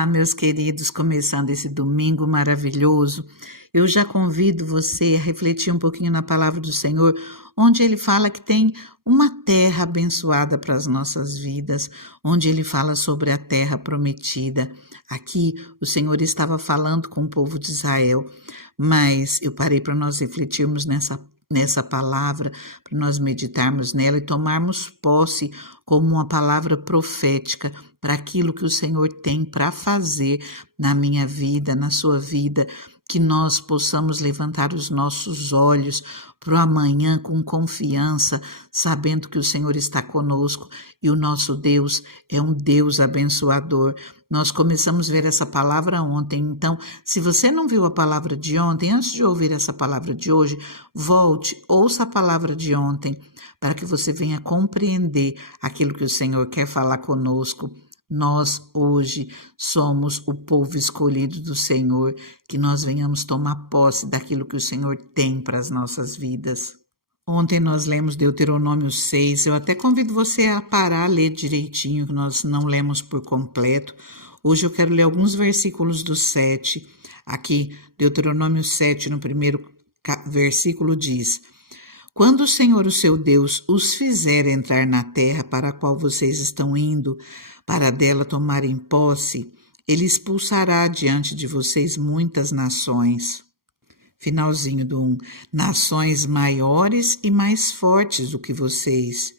Olá, meus queridos, começando esse domingo maravilhoso, eu já convido você a refletir um pouquinho na palavra do Senhor, onde ele fala que tem uma terra abençoada para as nossas vidas, onde ele fala sobre a terra prometida. Aqui o Senhor estava falando com o povo de Israel, mas eu parei para nós refletirmos nessa palavra, para nós meditarmos nela e tomarmos posse como uma palavra profética para aquilo que o Senhor tem para fazer na minha vida, na sua vida, que nós possamos levantar os nossos olhos para o amanhã com confiança, sabendo que o Senhor está conosco e o nosso Deus é um Deus abençoador. Nós começamos a ver essa palavra ontem, então, se você não viu a palavra de ontem, antes de ouvir essa palavra de hoje, volte, ouça a palavra de ontem, para que você venha compreender aquilo que o Senhor quer falar conosco. Nós hoje somos o povo escolhido do Senhor, que nós venhamos tomar posse daquilo que o Senhor tem para as nossas vidas. Ontem nós lemos Deuteronômio 6, eu até convido você a parar a ler direitinho, que nós não lemos por completo. Hoje eu quero ler alguns versículos do 7. Aqui, Deuteronômio 7, no primeiro versículo diz: Quando o Senhor, o seu Deus, os fizer entrar na terra para a qual vocês estão indo, para dela tomarem posse, ele expulsará diante de vocês muitas nações. Finalzinho do 1. Nações maiores e mais fortes do que vocês.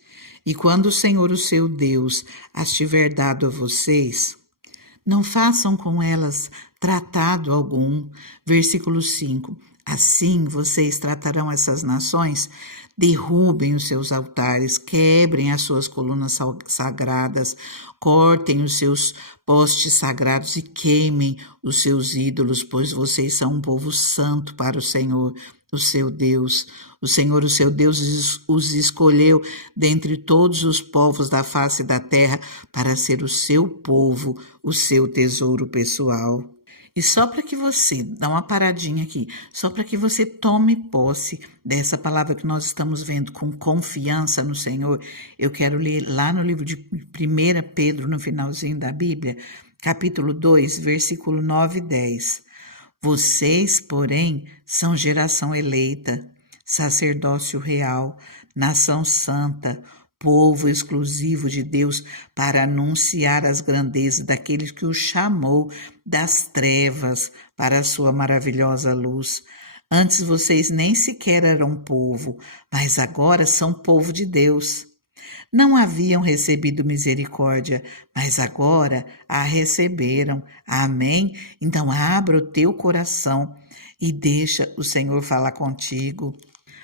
E quando o Senhor, o seu Deus, as tiver dado a vocês, não façam com elas tratado algum. Versículo 5. Assim vocês tratarão essas nações, derrubem os seus altares, quebrem as suas colunas sagradas, cortem os seus postes sagrados e queimem os seus ídolos, pois vocês são um povo santo para o Senhor, o seu Deus. O Senhor, o seu Deus, os escolheu dentre todos os povos da face da terra para ser o seu povo, o seu tesouro pessoal. E só para que você, dá uma paradinha aqui, só para que você tome posse dessa palavra que nós estamos vendo com confiança no Senhor, eu quero ler lá no livro de 1 Pedro, no finalzinho da Bíblia, capítulo 2, versículo 9 e 10. Vocês, porém, são geração eleita, sacerdócio real, nação santa, povo exclusivo de Deus, para anunciar as grandezas daquele que o chamou das trevas para a sua maravilhosa luz. Antes vocês nem sequer eram povo, mas agora são povo de Deus. Não haviam recebido misericórdia, mas agora a receberam. Amém? Então abra o teu coração e deixa o Senhor falar contigo.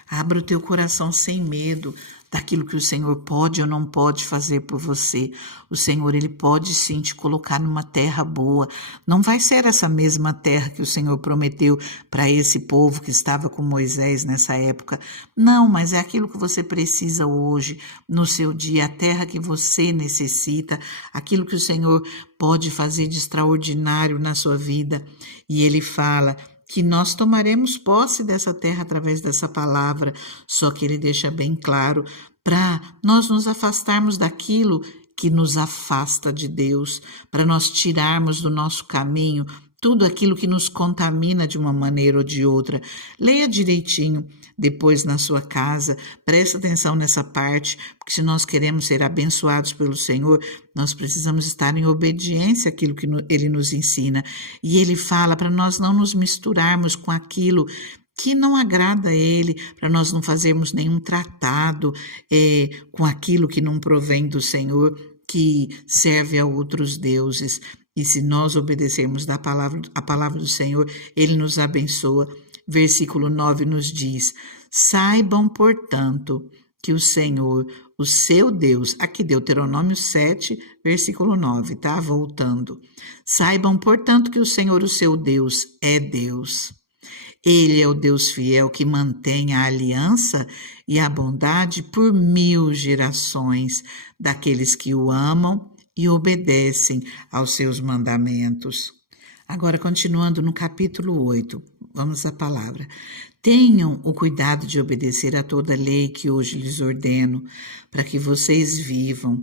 Abra o teu coração sem medo daquilo que o Senhor pode ou não pode fazer por você. O Senhor, ele pode sim te colocar numa terra boa. Não vai ser essa mesma terra que o Senhor prometeu para esse povo que estava com Moisés nessa época. Não, mas é aquilo que você precisa hoje, no seu dia, a terra que você necessita, aquilo que o Senhor pode fazer de extraordinário na sua vida. E ele fala que nós tomaremos posse dessa terra através dessa palavra, só que ele deixa bem claro para nós nos afastarmos daquilo que nos afasta de Deus, para nós tirarmos do nosso caminho tudo aquilo que nos contamina de uma maneira ou de outra. Leia direitinho depois na sua casa, presta atenção nessa parte, porque se nós queremos ser abençoados pelo Senhor, nós precisamos estar em obediência àquilo que Ele nos ensina. E Ele fala para nós não nos misturarmos com aquilo que não agrada a Ele, para nós não fazermos nenhum tratado com aquilo que não provém do Senhor, que serve a outros deuses. E se nós obedecermos a palavra do Senhor, Ele nos abençoa. Versículo 9 nos diz: saibam, portanto, que o Senhor, o seu Deus, aqui Deuteronômio 7, versículo 9, tá? Voltando. Saibam, portanto, que o Senhor, o seu Deus, é Deus. Ele é o Deus fiel que mantém a aliança e a bondade por 1000 gerações daqueles que o amam e obedecem aos seus mandamentos. Agora, continuando no capítulo 8, vamos à palavra. Tenham o cuidado de obedecer a toda lei que hoje lhes ordeno, para que vocês vivam,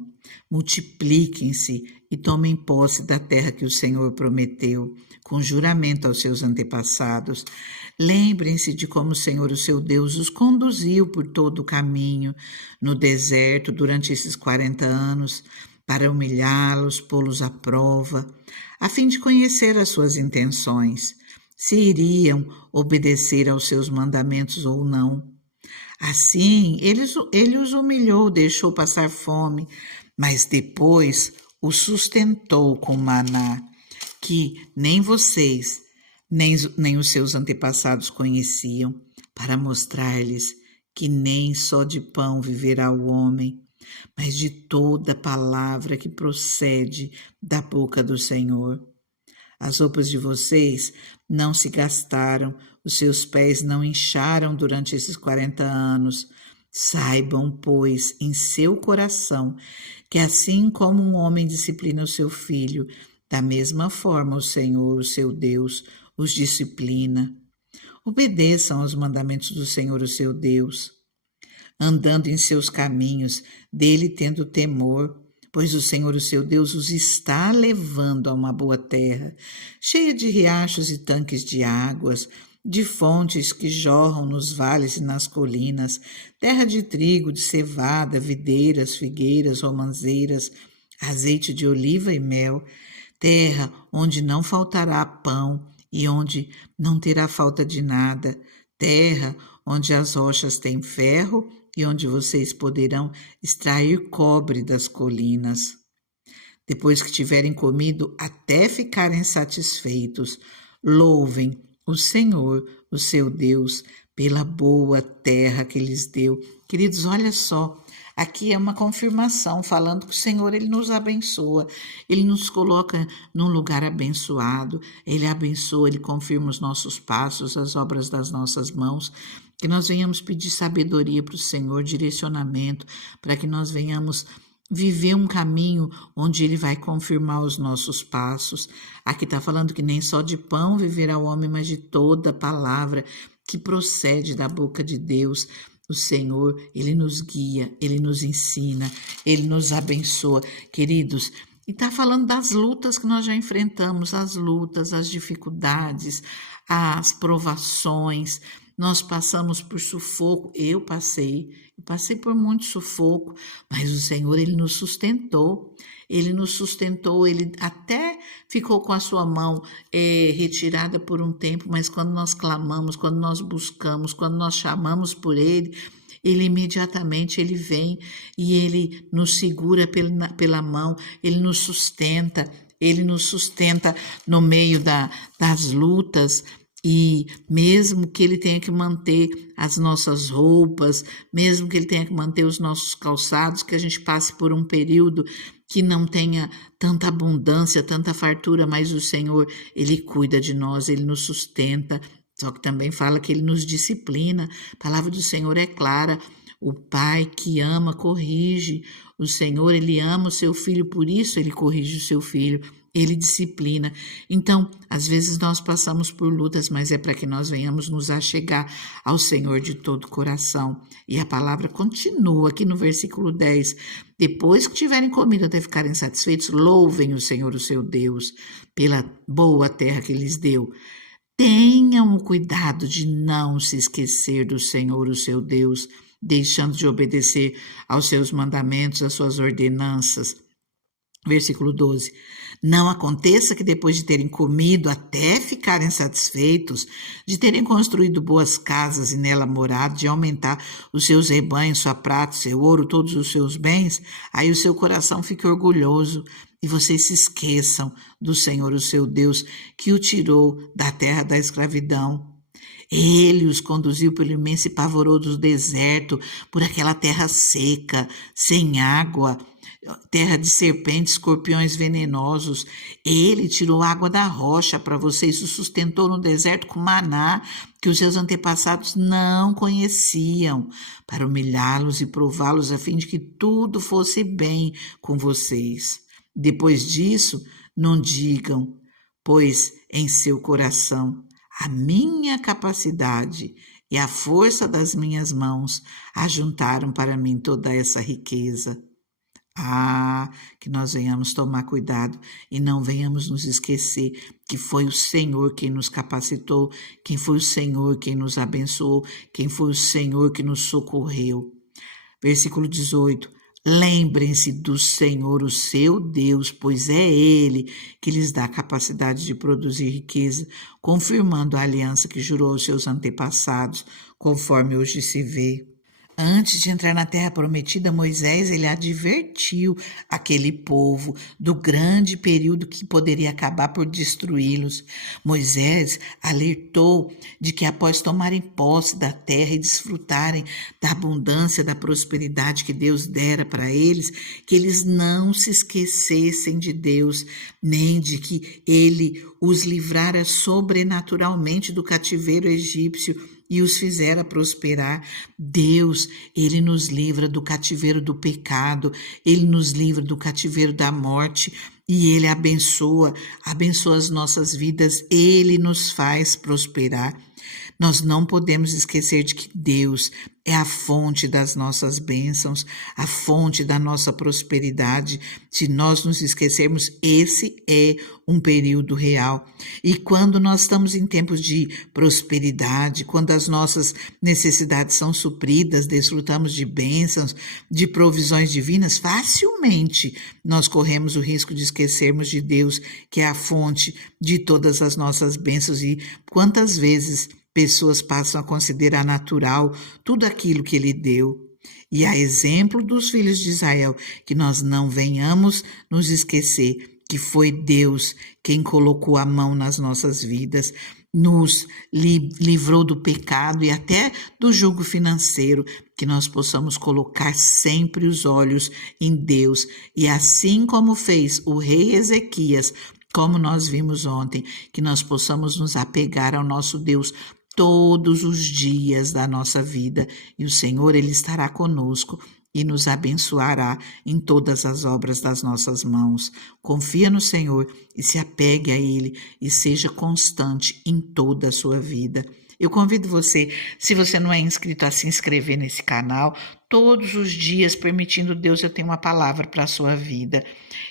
multipliquem-se e tomem posse da terra que o Senhor prometeu, com juramento aos seus antepassados. Lembrem-se de como o Senhor, o seu Deus, os conduziu por todo o caminho no deserto durante esses 40 anos, para humilhá-los, pô-los à prova, a fim de conhecer as suas intenções, se iriam obedecer aos seus mandamentos ou não. Assim, ele os humilhou, deixou passar fome, mas depois os sustentou com maná, que nem vocês, nem os seus antepassados conheciam, para mostrar-lhes que nem só de pão viverá o homem, mas de toda palavra que procede da boca do Senhor. As roupas de vocês não se gastaram, os seus pés não incharam durante esses 40 anos. Saibam, pois, em seu coração, que assim como um homem disciplina o seu filho, da mesma forma o Senhor, o seu Deus, os disciplina. Obedeçam aos mandamentos do Senhor, o seu Deus, andando em seus caminhos, dele tendo temor, pois o Senhor, o seu Deus, os está levando a uma boa terra, cheia de riachos e tanques de águas, de fontes que jorram nos vales e nas colinas, terra de trigo, de cevada, videiras, figueiras, romãzeiras, azeite de oliva e mel, terra onde não faltará pão e onde não terá falta de nada, terra onde as rochas têm ferro e onde vocês poderão extrair cobre das colinas. Depois que tiverem comido até ficarem satisfeitos, louvem o Senhor, o seu Deus, pela boa terra que lhes deu. Queridos, olha só, aqui é uma confirmação falando que o Senhor, ele nos abençoa, ele nos coloca num lugar abençoado, ele abençoa, ele confirma os nossos passos, as obras das nossas mãos, que nós venhamos pedir sabedoria para o Senhor, direcionamento, para que nós venhamos viver um caminho onde ele vai confirmar os nossos passos. Aqui está falando que nem só de pão viverá o homem, mas de toda palavra que procede da boca de Deus. O Senhor, ele nos guia, ele nos ensina, ele nos abençoa. Queridos, e está falando das lutas que nós já enfrentamos, as lutas, as dificuldades, as provações. Nós passamos por sufoco, eu passei por muito sufoco, mas o Senhor, ele nos sustentou, ele até ficou com a sua mão retirada por um tempo, mas quando nós clamamos, quando nós buscamos, quando nós chamamos por ele imediatamente ele vem e ele nos segura pela mão, ele nos sustenta no meio das lutas. E mesmo que ele tenha que manter as nossas roupas, mesmo que ele tenha que manter os nossos calçados, que a gente passe por um período que não tenha tanta abundância, tanta fartura, mas o Senhor, ele cuida de nós, ele nos sustenta. Só que também fala que ele nos disciplina. A palavra do Senhor é clara. O pai que ama corrige. O Senhor, ele ama o seu filho, por isso ele corrige o seu filho. Ele disciplina. Então, às vezes nós passamos por lutas, mas é para que nós venhamos nos achegar ao Senhor de todo o coração. E a palavra continua aqui no versículo 10. Depois que tiverem comido até ficarem satisfeitos, louvem o Senhor, o seu Deus, pela boa terra que lhes deu. Tenham o cuidado de não se esquecer do Senhor, o seu Deus, deixando de obedecer aos seus mandamentos, às suas ordenanças. Versículo 12. Não aconteça que depois de terem comido até ficarem satisfeitos, de terem construído boas casas e nela morado, de aumentar os seus rebanhos, sua prata, seu ouro, todos os seus bens, aí o seu coração fique orgulhoso e vocês se esqueçam do Senhor, o seu Deus, que o tirou da terra da escravidão. Ele os conduziu pelo imenso e pavoroso deserto, por aquela terra seca, sem água, terra de serpentes, escorpiões venenosos. Ele tirou água da rocha para vocês, o sustentou no deserto com maná, que os seus antepassados não conheciam, para humilhá-los e prová-los, a fim de que tudo fosse bem com vocês. Depois disso, não digam, pois em seu coração, a minha capacidade e a força das minhas mãos ajuntaram para mim toda essa riqueza. Ah, que nós venhamos tomar cuidado e não venhamos nos esquecer que foi o Senhor quem nos capacitou, quem foi o Senhor quem nos abençoou, quem foi o Senhor que nos socorreu. Versículo 18. Lembrem-se do Senhor, o seu Deus, pois é Ele que lhes dá capacidade de produzir riqueza, confirmando a aliança que jurou aos seus antepassados, conforme hoje se vê. Antes de entrar na terra prometida, Moisés ele advertiu aquele povo do grande período que poderia acabar por destruí-los. Moisés alertou de que após tomarem posse da terra e desfrutarem da abundância, da prosperidade que Deus dera para eles, que eles não se esquecessem de Deus, nem de que ele os livrara sobrenaturalmente do cativeiro egípcio e os fizera prosperar. Deus, Ele nos livra do cativeiro do pecado, Ele nos livra do cativeiro da morte e Ele abençoa as nossas vidas, Ele nos faz prosperar. Nós não podemos esquecer de que Deus é a fonte das nossas bênçãos, a fonte da nossa prosperidade. Se nós nos esquecermos, esse é um período real. E quando nós estamos em tempos de prosperidade, quando as nossas necessidades são supridas, desfrutamos de bênçãos, de provisões divinas, facilmente nós corremos o risco de esquecermos de Deus, que é a fonte de todas as nossas bênçãos. E quantas vezes pessoas passam a considerar natural tudo aquilo que Ele deu. E a exemplo dos filhos de Israel, que nós não venhamos nos esquecer que foi Deus quem colocou a mão nas nossas vidas, nos livrou do pecado e até do jugo financeiro, que nós possamos colocar sempre os olhos em Deus. E assim como fez o rei Ezequias, como nós vimos ontem, que nós possamos nos apegar ao nosso Deus todos os dias da nossa vida, e o Senhor, Ele estará conosco e nos abençoará em todas as obras das nossas mãos. Confia no Senhor e se apegue a Ele e seja constante em toda a sua vida. Eu convido você, se você não é inscrito, a se inscrever nesse canal. Todos os dias, permitindo Deus, eu tenho uma palavra para a sua vida.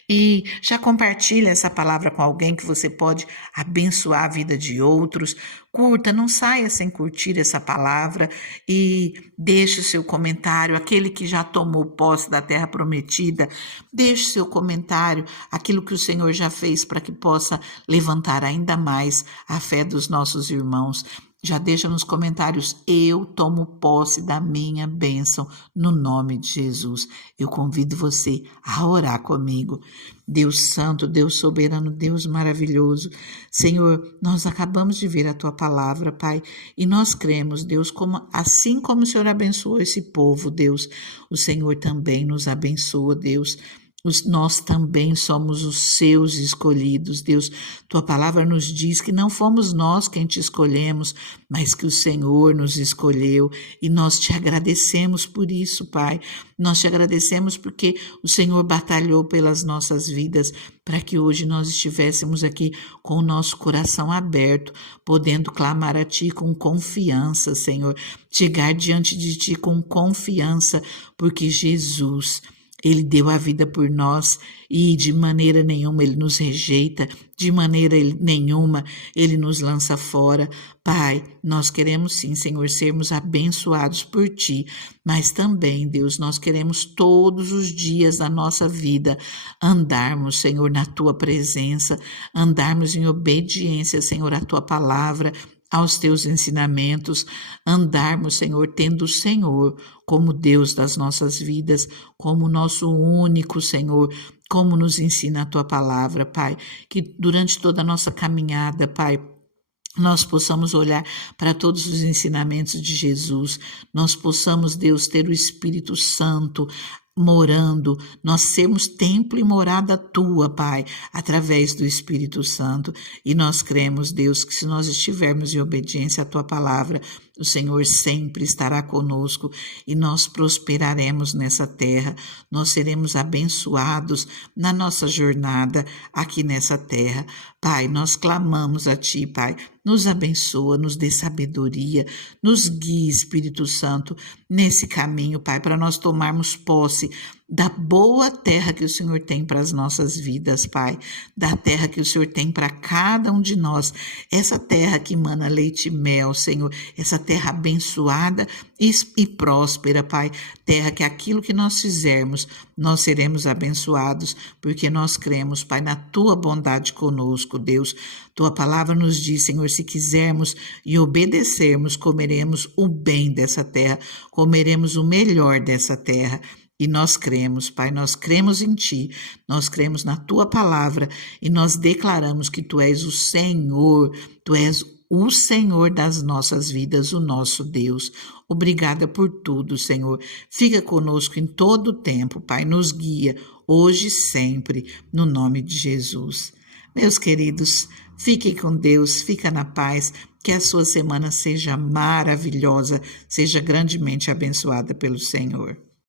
E já compartilha essa palavra com alguém que você pode abençoar a vida de outros. Curta, não saia sem curtir essa palavra e deixe o seu comentário. Aquele que já tomou posse da terra prometida, deixe seu comentário, aquilo que o Senhor já fez para que possa levantar ainda mais a fé dos nossos irmãos. Já deixa nos comentários, eu tomo posse da minha bênção no nome de Jesus. Eu convido você a orar comigo. Deus santo, Deus soberano, Deus maravilhoso. Senhor, nós acabamos de ver a Tua palavra, Pai, e nós cremos, Deus, assim como o Senhor abençoou esse povo, Deus, o Senhor também nos abençoa, Deus. Nós também somos os seus escolhidos, Deus. Tua palavra nos diz que não fomos nós quem te escolhemos, mas que o Senhor nos escolheu e nós te agradecemos por isso, Pai. Nós te agradecemos porque o Senhor batalhou pelas nossas vidas para que hoje nós estivéssemos aqui com o nosso coração aberto, podendo clamar a Ti com confiança, Senhor. Chegar diante de Ti com confiança, porque Jesus, Ele deu a vida por nós e de maneira nenhuma Ele nos rejeita, de maneira nenhuma Ele nos lança fora. Pai, nós queremos sim, Senhor, sermos abençoados por Ti, mas também, Deus, nós queremos todos os dias da nossa vida andarmos, Senhor, na Tua presença, andarmos em obediência, Senhor, à Tua palavra, aos Teus ensinamentos, andarmos, Senhor, tendo o Senhor como Deus das nossas vidas, como nosso único Senhor, como nos ensina a Tua palavra, Pai, que durante toda a nossa caminhada, Pai, nós possamos olhar para todos os ensinamentos de Jesus, nós possamos, Deus, ter o Espírito Santo morando, nós sermos templo e morada Tua, Pai, através do Espírito Santo. E nós cremos, Deus, que se nós estivermos em obediência à Tua palavra, o Senhor sempre estará conosco e nós prosperaremos nessa terra, nós seremos abençoados na nossa jornada aqui nessa terra. Pai, nós clamamos a Ti, Pai, nos abençoa, nos dê sabedoria, nos guie, Espírito Santo, nesse caminho, Pai, para nós tomarmos posse da boa terra que o Senhor tem para as nossas vidas, Pai, da terra que o Senhor tem para cada um de nós, essa terra que emana leite e mel, Senhor, essa terra abençoada e próspera, Pai, terra que aquilo que nós fizermos, nós seremos abençoados, porque nós cremos, Pai, na Tua bondade conosco, Deus. Tua palavra nos diz, Senhor, se quisermos e obedecermos, comeremos o bem dessa terra, comeremos o melhor dessa terra. E nós cremos, Pai, nós cremos em Ti, nós cremos na Tua palavra e nós declaramos que Tu és o Senhor, Tu és o Senhor das nossas vidas, o nosso Deus. Obrigada por tudo, Senhor. Fica conosco em todo o tempo, Pai, nos guia, hoje e sempre, no nome de Jesus. Meus queridos, fiquem com Deus, fica na paz, que a sua semana seja maravilhosa, seja grandemente abençoada pelo Senhor.